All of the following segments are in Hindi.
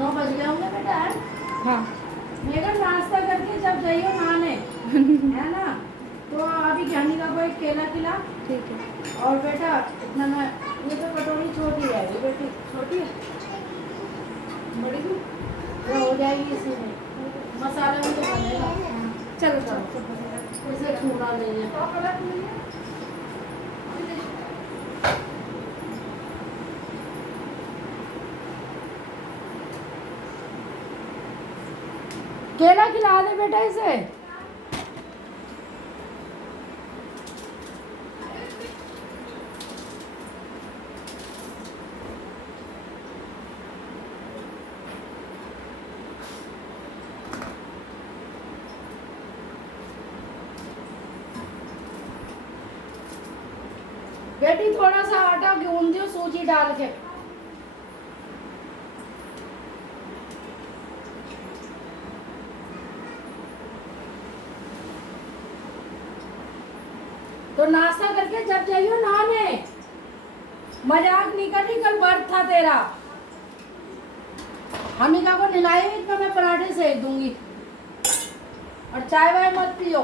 9 बज गए होंगे बेटा। हाँ मेरा नाश्ता करके जब जाइयो नहाने है ना, तो अभी ज्ञानी का कोई केला खिला। ठीक है। और बेटा इतना मैं, ये तो कटोरी छोटी है, ये बेटी छोटी है, बड़ी भी वो हो जाएगी इसी में, मसाले में तो बनेगा। चलो चलो चलो। इसे छूना ले लिया। केला खिला दे बेटा इसे। बेटी थोड़ा सा आटा गूंद दियो सूजी डाल के। तो नाश्ता करके जब जाइयो नहाने, मजाक नहीं कर रही, कल व्रत था तेरा। हनिका को नहलाए इतना मैं पराठे सेक दूंगी, और चाय वाय मत पियो।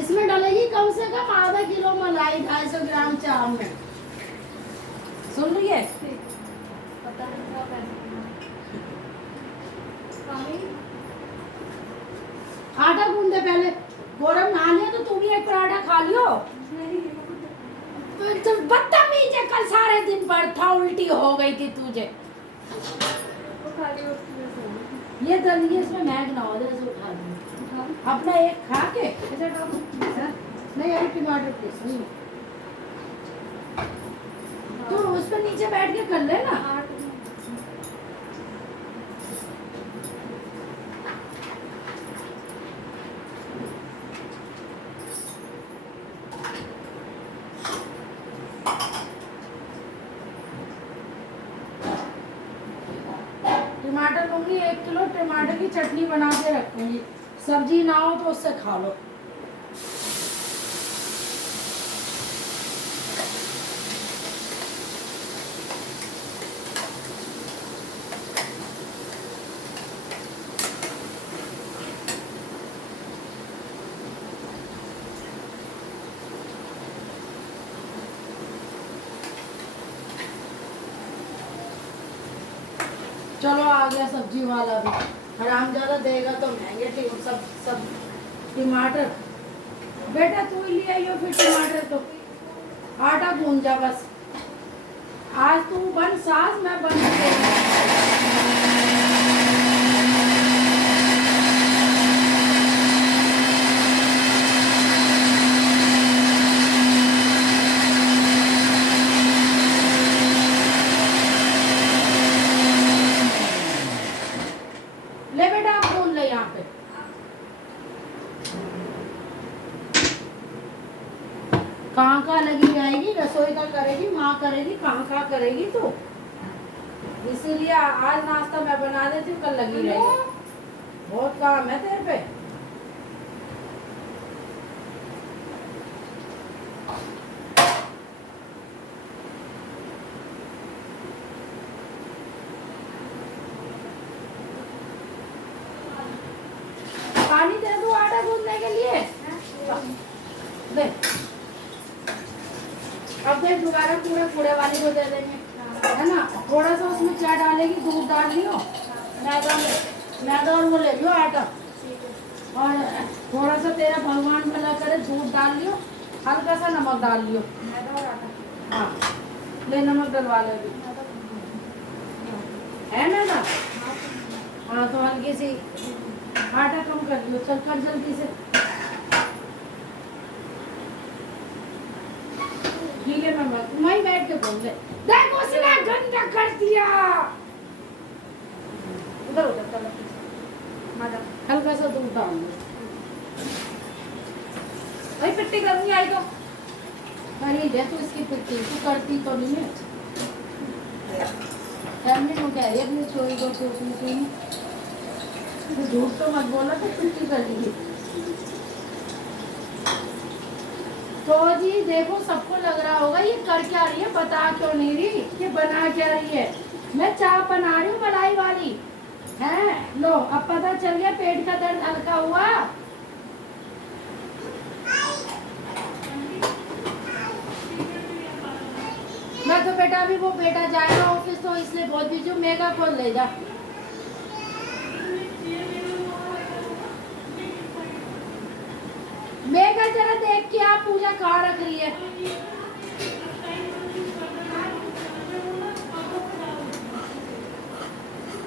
इसमें डलेगी कम से कम आधा किलो मलाई, 250 ग्राम चावल में। सुन रही है? पता नहीं क्या आटा गूंदे पहले। गौरव नहा लिया तो तू भी एक पराठा खा लियो। तो बदतमीज है, कल सारे दिन पर था, उल्टी हो गई थी तुझे। ये दलिए इसमें मैग ना हो जाए, ऐसे उठा दूँ अपना एक खा के ऐसे डालो। नहीं अरे टमाटर प्लीज नहीं, तो उस पर नीचे बैठ के कर ले ना। टमाटर लूंगी 1 किलो, टमाटर की चटनी बना के रखूंगी, सब्जी ना हो तो उससे खा लो। चलो आ गया सब्जी वाला भी, हराम ज्यादा देगा तो महंगे सब टमाटर। बेटा तू ही ले आइयो फिर टमाटर, तो आटा गूंद जा बस। आज तू बन सास, मैं बन ले बेटा, आप गूंद ले यहाँ पे। कहाँ लगी रहेगी, रसोई का करेगी, माँ करेगी, कहाँ करेगी तो इसीलिए आज नाश्ता मैं बना देती हूँ, कल लगी रहेगी। बहुत काम है तेरे पे। पानी दे दो आटा गूंदने के लिए। दे अब देख, दोबारा पूरे कूड़े वाली को दे देंगे, है ना। थोड़ा सा उसमें क्या डालेगी, दूध डाल लियो, मैदा और वो ले लियो आटा, और थोड़ा सा तेरा भगवान भला करे दूध डाल लियो, हल्का सा नमक डाल लियो। हाँ ले, नमक डलवा ले भी है मैदा। हाँ तो हल्की सी आटा कम कर लियो, चल कर जल्दी से। ठीक है मैं वहीं बैठ के बोल दे। देखो उसने गंदा कर दिया। उधर उधर चलो। आ जा। हल्का सा दूध डाल दो। भाई पिट्टी करूँगी आई तो। करी दे तू इसकी पिट्टी, तू करती तो नहीं है। फैमिली में क्या है, अपनी चोरी को तो उसमें कोई नहीं। तू झूठ तो मत बोला तो पिट्टी कर दी। तो जी देखो, सबको लग रहा होगा ये कर क्या रही है, बता क्यों नहीं रही, ये बना क्या रही है। मैं चाय बना रही हूँ मलाई वाली है। लो अब पता चल गया, पेट का दर्द हल्का हुआ। मैं तो बेटा अभी वो बेटा जाएगा ऑफिस तो इसलिए बहुत बिजी हूँ। मेगा खोल ले जा। मेगा जरा देख के आप पूजा कहाँ रख रही है।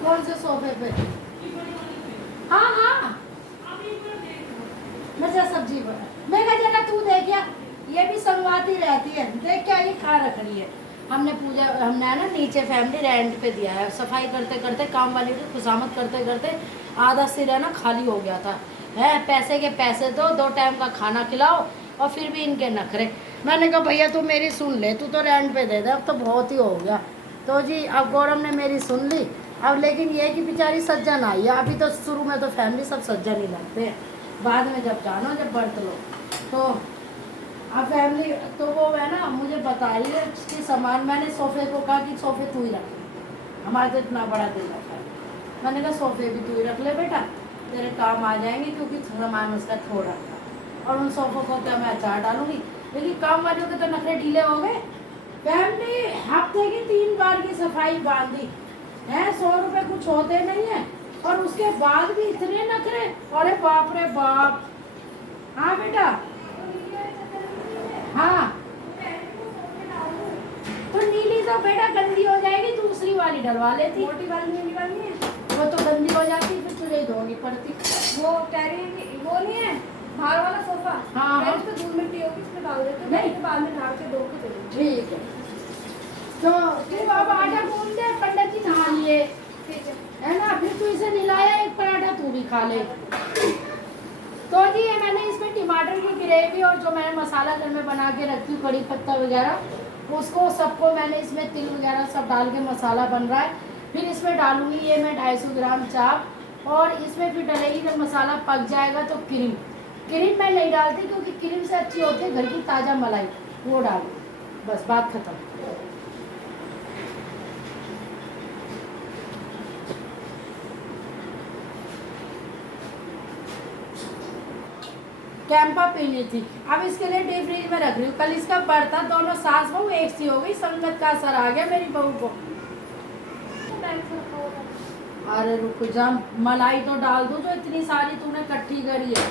कौन से सोफे पे? हाँ हाँ मजा सब्जी बना। मेगा जरा तू देख या, ये भी संगवाती रहती है, देख क्या ये खा रख रही है। हमने पूजा, हमने ना नीचे फैमिली रेंट पे दिया है। सफाई करते करते, काम वाली की खुशामद करते करते आधा सिर है ना खाली हो गया था। है पैसे के पैसे दो, 2 टाइम का खाना खिलाओ और फिर भी इनके नखरे। मैंने कहा भैया तू मेरी सुन ले, तू तो रेंट पे दे दे, अब तो बहुत ही हो गया। तो जी अब गौरव ने मेरी सुन ली। अब लेकिन ये कि बेचारी सज्जन आई है। अभी तो शुरू में तो फैमिली सब सज्जन ही लगते हैं, बाद में जब जानो, जब बर्त लो तो। अब फैमिली तो वो है ना, मुझे बताई है कि सामान, मैंने सोफे को कहा कि सोफे तू ही रख ले, हमारा तो इतना बड़ा दिल रखा है। मैंने कहा सोफे भी तू ही रख ले बेटा, तेरे काम आ जाएंगे, क्योंकि सामान उसका थोड़ा था। और उन सोफों को क्या मैं अचार डालूंगी, लेकिन काम वालों के तो नखरे ढीले हो गए। फैमिली हफ्ते की 3 बार की सफाई बांधी है, 100 रुपये कुछ होते नहीं है, और उसके बाद भी इतने नखरे, अरे बाप रे बाप। हाँ बेटा हाँ, तो नीली तो बेटा गंदी हो जाएगी, दूसरी वाली डलवा लेती। मोटी वाली नीली वाली है, वो तो गंदी हो जाती, फिर तुझे ही धोनी पड़ती। वो कह रही है कि वो नहीं है बाहर वाला सोफा। हाँ, हाँ। इस पे धूल मिट्टी होगी, इसमें डाल देते नहीं। हैं, बाद में झाड़ के धो के दे देते ठीक है, तो तू अब आटा गूंद दे, पंडित जी नहा लिए हैं। ठीक है है ना, फिर तू इसे मिलाया, एक पराठा तू भी खा ले। तो जी ये मैंने इसमें टमाटर की ग्रेवी और जो मैंने मसाला घर में बना के रखी हूँ, कड़ी पत्ता वगैरह, उसको सबको मैंने इसमें तिल वगैरह सब डाल के मसाला बन रहा है। फिर इसमें डालूंगी ये मैं 250 ग्राम चाप, और इसमें फिर डलेगी जब मसाला पक जाएगा तो क्रीम। क्रीम मैं नहीं डालती क्योंकि क्रीम से अच्छी होती है घर की ताज़ा मलाई, वो डालू, बस बात खत्म। कैंपा पीनी थी, अब इसके लिए डीप फ्रीज में रख रही हूँ। कल इसका बर्थ था, दोनों सास बहू एक सी हो गई, संगत का असर आ गया मेरी बहू को। अरे रुक जा, मलाई तो डाल दूँ, जो इतनी सारी तूने इकट्ठी करी है।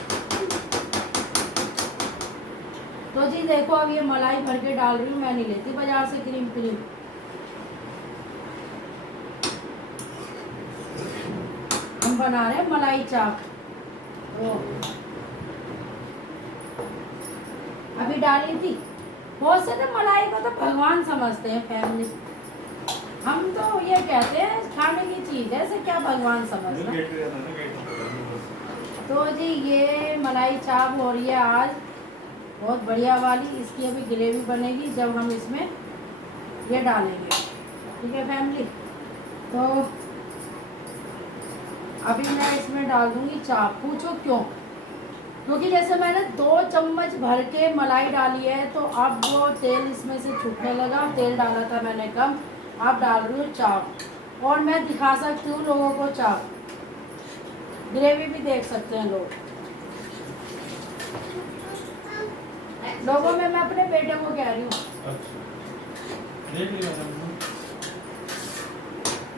तो जी देखो अब ये मलाई भर के डाल रही हूँ, मैं नहीं लेती बाजार से क्रीम क्रीम। हम बना रहे हैं मलाई चाप। ओ अभी डाली थी, बहुत से तो मलाई को तो भगवान समझते हैं फैमिली, हम तो ये कहते हैं खाने की चीज़ है, इसे क्या भगवान समझना। तो जी ये मलाई चाप हो रही है आज, बहुत बढ़िया वाली। इसकी अभी ग्रेवी बनेगी जब हम इसमें ये डालेंगे, ठीक है फैमिली। तो अभी मैं इसमें डाल दूंगी चाप, पूछो क्यों, क्योंकि जैसे मैंने 2 चम्मच भर के मलाई डाली है, तो अब वो तेल इसमें से छूटने लगा। तेल डाला था मैंने कम, अब डाल रही हूँ चाप। और मैं दिखा सकती हूँ लोगों को चाप, ग्रेवी भी देख सकते हैं लोग। लोगों में मैं अपने बेटे को कह रही हूँ।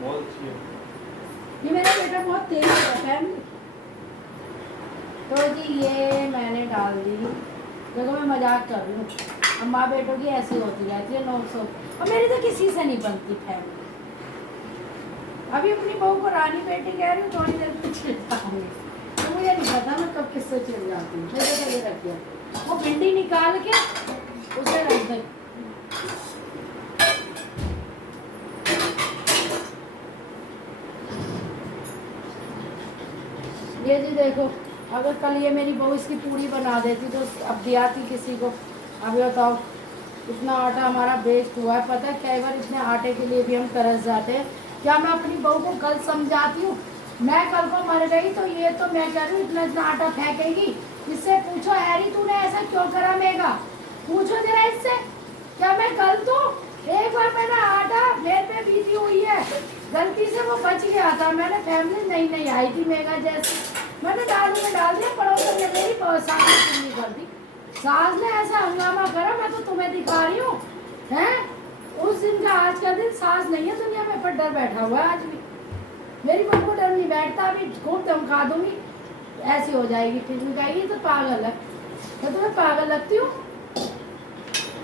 बहुत अच्छी है। ये मेरा बेटा बहुत तेज है। तो जी ये मैंने डाल दी, देखो मैं मजाक कर रही हूँ, अब माँ बेटों की ऐसी होती रहती है नोक सोक, और मेरी तो किसी से नहीं बनती फैमिली। अभी अपनी बहू को रानी बेटी कह रही हूँ, थोड़ी देर में चिढ़ जाऊंगी, तो मुझे नहीं पता मैं कब किससे चिढ़ जाती हूँ। मेरे तो ये रख दिया, वो भिंडी निकाल के उसे रख दे। ये जी देखो, अगर कल ये मेरी बहू इसकी पूरी बना देती तो अब दियाती किसी को। अभी बताओ, इतना आटा हमारा वेस्ट हुआ है। पता है कई बार इतने आटे के लिए भी हम तरस जाते हैं। क्या मैं अपनी बहू को गलत समझाती हूँ? मैं कल को मर गई तो ये तो मैं कह रही हूँ इतना इतना आटा फेंकेगी। इससे पूछो हैरी तूने ऐसा क्यों करा मेगा, पूछो जरा इससे, क्या मैं गलत हूँ? एक बार मेरा आटा मेरे पे बीती हुई है, गलती से वो बच गया था। मैंने फैमिली नहीं नहीं आई थी मेगा जैसे, मैंने दाल में डाल दिया, पड़ोसन ने मेरी सास ने चुन्नी कर दी। सास ने ऐसा हंगामा करा, मैं तो तुम्हें दिखा रही हूँ हैं। उस दिन का आज का दिन सास नहीं है दुनिया में, पर डर बैठा हुआ है आज भी। मेरी बहू को डर नहीं बैठता, अभी खूब धमका दूंगी, ऐसी हो जाएगी। फिर भी कहेगी तो पागल है, तो तुम्हें पागल लगती हूँ।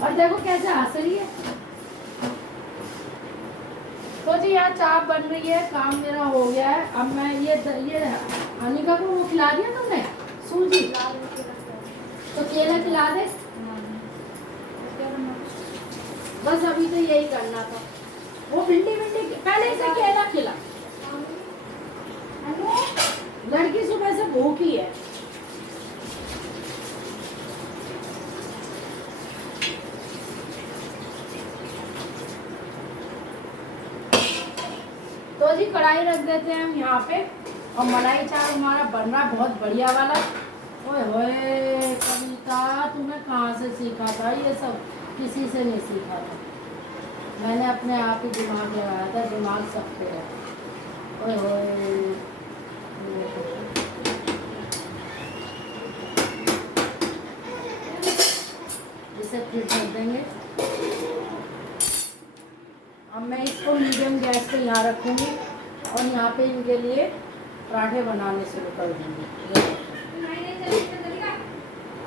और देखो कैसे हंस रही है। तो जी यहाँ चाप बन रही है, काम मेरा हो गया है। अब मैं ये अनिका को वो खिला दिया तुमने सूजी, तो केला खिला दे। बस अभी तो यही करना था, वो भिंडी भिंडी पहले इसे केला खिला। लड़की सुबह से भूखी है। तो जी कढ़ाई रख देते हैं हम यहाँ पे, और मलाई चावल हमारा बन रहा बहुत बढ़िया वाला। ओए होए कविता, तुम्हें कहाँ से सीखा था ये सब? किसी से नहीं सीखा था, मैंने अपने आप ही दिमाग लगाया था, दिमाग सब पे है। ओए होए इसे फिर कर देंगे। अब मैं इसको मीडियम गैस पे यहाँ रखूँगी और यहाँ पे इनके लिए पराठे बनाने शुरू कर दूँगी।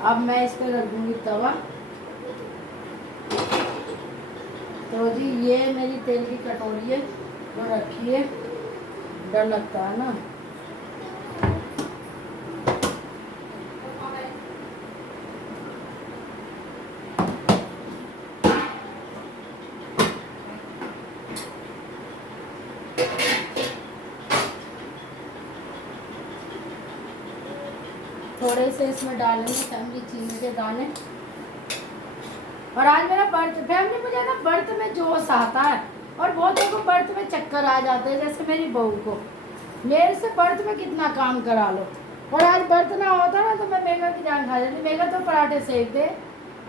अब मैं इस पर रख दूँगी तवा। तो जी ये मेरी तेल की कटोरी है, वो रखी है, डर लगता है ना। थोड़े से इसमें डालेंगे फैमिली चीनी के दाने। और आज मेरा बर्थ फैमिली, मुझे ना बर्थ में जोश आता है, और बहुतों को बर्थ में चक्कर आ जाते हैं, जैसे मेरी बहू को। मेरे से बर्थ में कितना काम करा लो, और आज बर्थ ना होता ना तो मैं मेगा की जान खा जाती। मेगा तो पराठे सेक दे,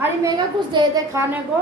अरे मेगा कुछ दे दे खाने को।